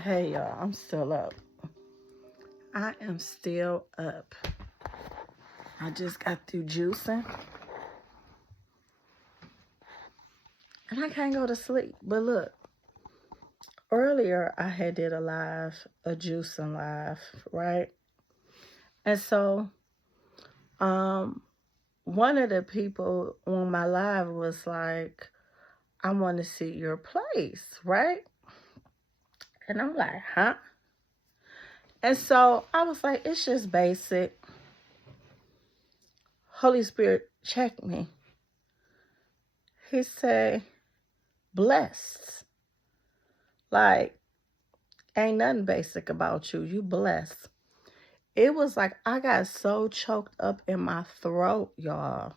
Hey y'all, I'm still up. I am still up. I just got through juicing and I can't go to sleep. But look, earlier I had did a juicing live, right? And so um one of the people on my live was like, I want to see your place, right? And I'm like, huh? And so I was like, it's just basic. Holy Spirit, check me. He said, blessed. Like, ain't nothing basic about you. You blessed. It was like I got so choked up in my throat, y'all.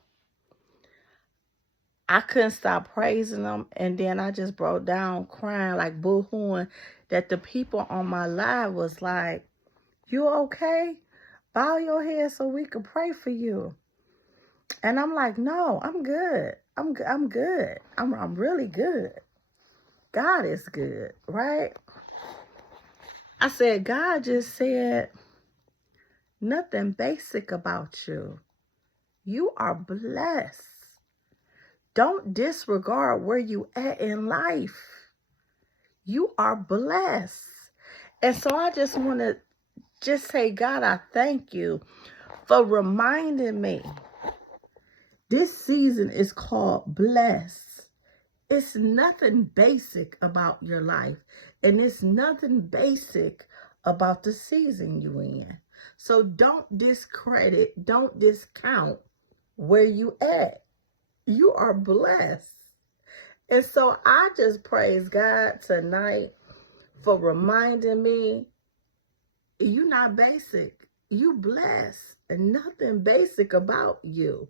I couldn't stop praising them. And then I just broke down crying, like boo-hooing, that the people on my live was like, you okay? Bow your head so we can pray for you. And I'm like, no, I'm good. I'm good. I'm really good. God is good, right? I said, God just said nothing basic about you. You are blessed. Don't disregard where you at in life. You are blessed. And so I just want to just say, God, I thank you for reminding me. This season is called blessed. It's nothing basic about your life. And it's nothing basic about the season you're in. So don't discredit, don't discount where you at. You are blessed. And so I just praise God tonight for reminding me, you're not basic. You blessed. And nothing basic about you.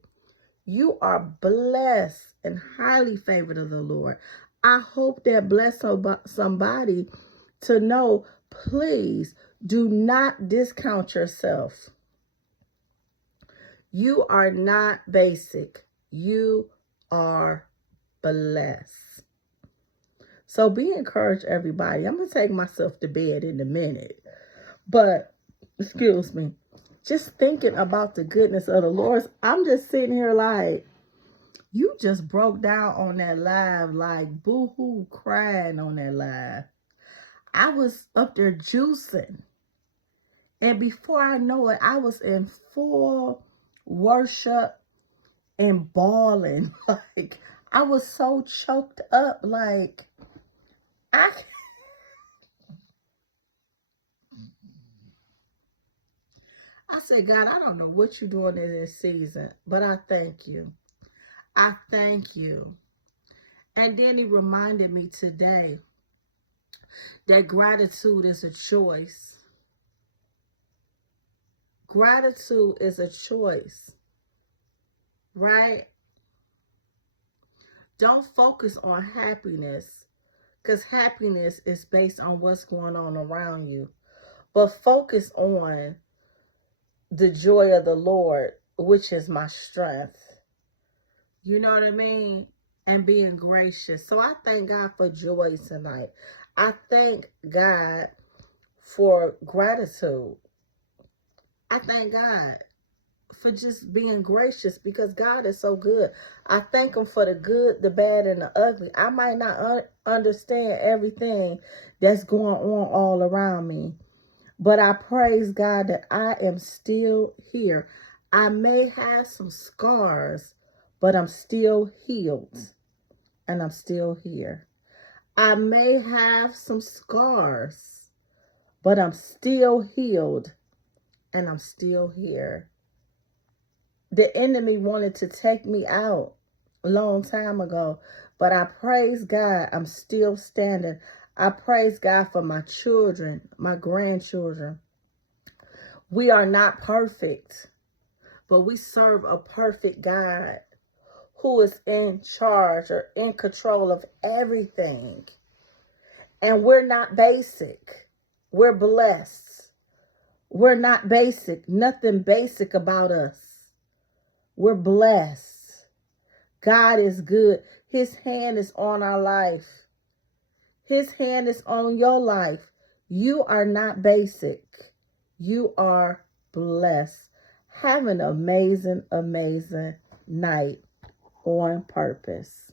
You are blessed and highly favored of the Lord. I hope that bless somebody to know, please do not discount yourself. You are not basic. You are blessed. So be encouraged, everybody. I'm going to take myself to bed in a minute. But, excuse me, just thinking about the goodness of the Lord, I'm just sitting here like, you just broke down on that live, like boo-hoo crying on that live. I was up there juicing. And before I know it, I was in full worship and bawling. Like, I was so choked up. Like, I said, God, I don't know what you're doing in this season, but I thank you. I thank you. And then he reminded me today that gratitude is a choice. Gratitude is a choice, right? Don't focus on happiness, because happiness is based on what's going on around you. But focus on the joy of the Lord, which is my strength. You know what I mean? And being gracious. So I thank God for joy tonight. I thank God for gratitude. I thank God for just being gracious, because God is so good. I thank him for the good, the bad, and the ugly. I might not understand everything that's going on all around me, but I praise God that I am still here. I may have some scars, but I'm still healed, and I'm still here. I may have some scars, but I'm still healed, and I'm still here. The enemy wanted to take me out a long time ago, but I praise God, I'm still standing. I praise God for my children, my grandchildren. We are not perfect, but we serve a perfect God who is in charge or in control of everything. And we're not basic. We're blessed. We're not basic. Nothing basic about us. We're blessed. God is good. His hand is on our life. His hand is on your life. You are not basic. You are blessed. Have an amazing, amazing night on purpose.